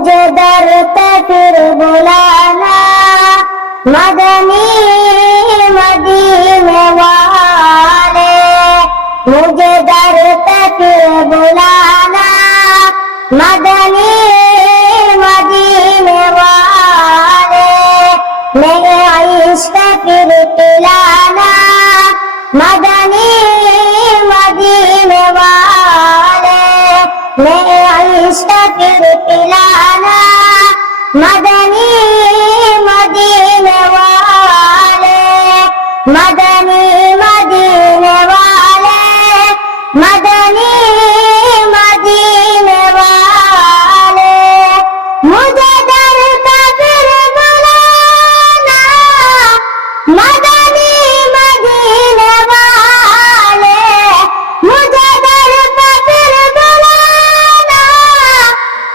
مجھے در پہ پھر بلانا مدنی مدینے والے، مجھے در پہ پھر بلانا مدنی مدینے والے، میرے عشق پھر پلانا مدنی مدینے والے، میرے عشق پھر پلانا مدنی مدینے والے، مدنی مدینے والے، مدنی مدینے والے، مجھے در پہ پھر بلانا مدنی مدینے والے، مجھے در پہ پھر بلانا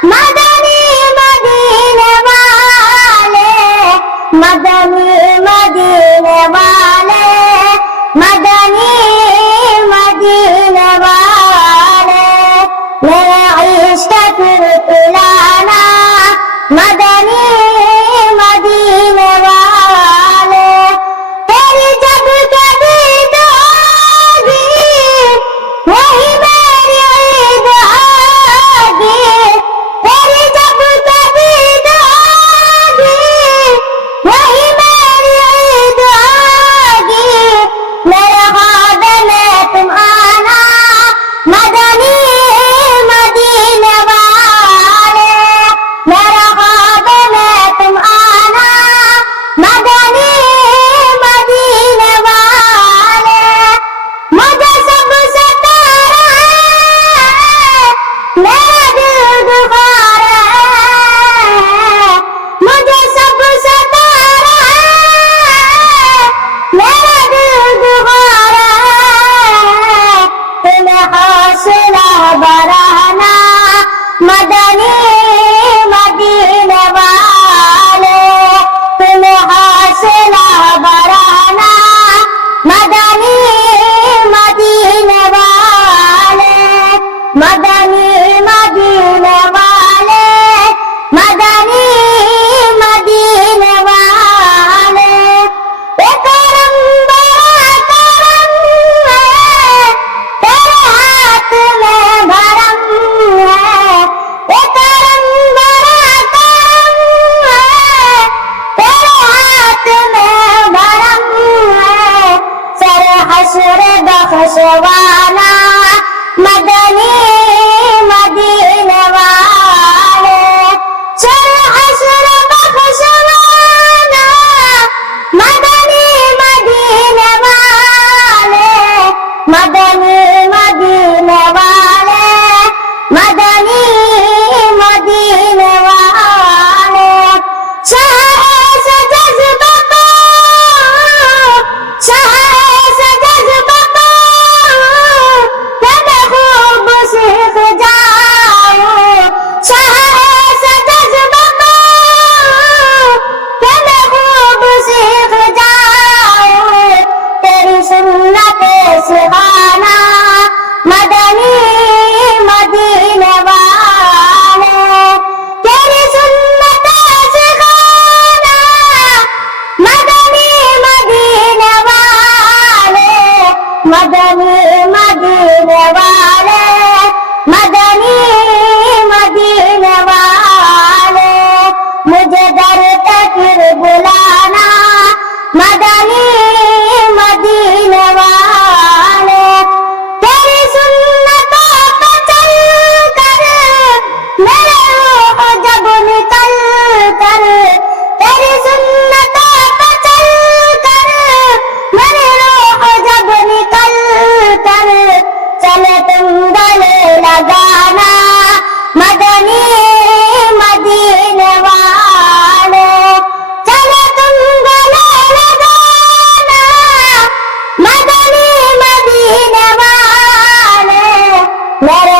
مدنی مدینے والے، مدنی مدینے والے، مدنی مدینے والے، میرے عشق پھر پلانا مدنی مدینے والے، تیری جب کبھی ہوگی وہی میری عید ہوگی، تیری جب کبھی ہوگی وہی میری عید ہوگی، میرے خواب میں تم آنا مدنی مدینے والے، میرے خواب میں تم آنا مدنی مدینے والے، مجھے سب سے پیارا ہے میرا دل دبارا ہے، مجھے سب سے پیارا ہے میرا دل دبارا ہے، تمہیں حوصلہ بڑھانا مدنی مدینے والے، تمہیں حوصلہ بڑھانا مدنی مدینے والے، مدنی مدینے والے، مدنی مدینے والے، اے کرم بڑا کرم ہے تیرے ہاتھ میں بھرم ہے، اے کرم بڑا کرم ہے تیرے ہاتھ میں بھرم ہے، سر حشر بخشوانا مدنی مدینے والے، سر حشر بخشوانا مدنی مدینے والے، مدنی مدینے والے، مدنی مدینے والے، چاہے سے جذبہ کو، چاہے سے جذبہ کو کہ میں خوب سیکھ جاؤں، چاہے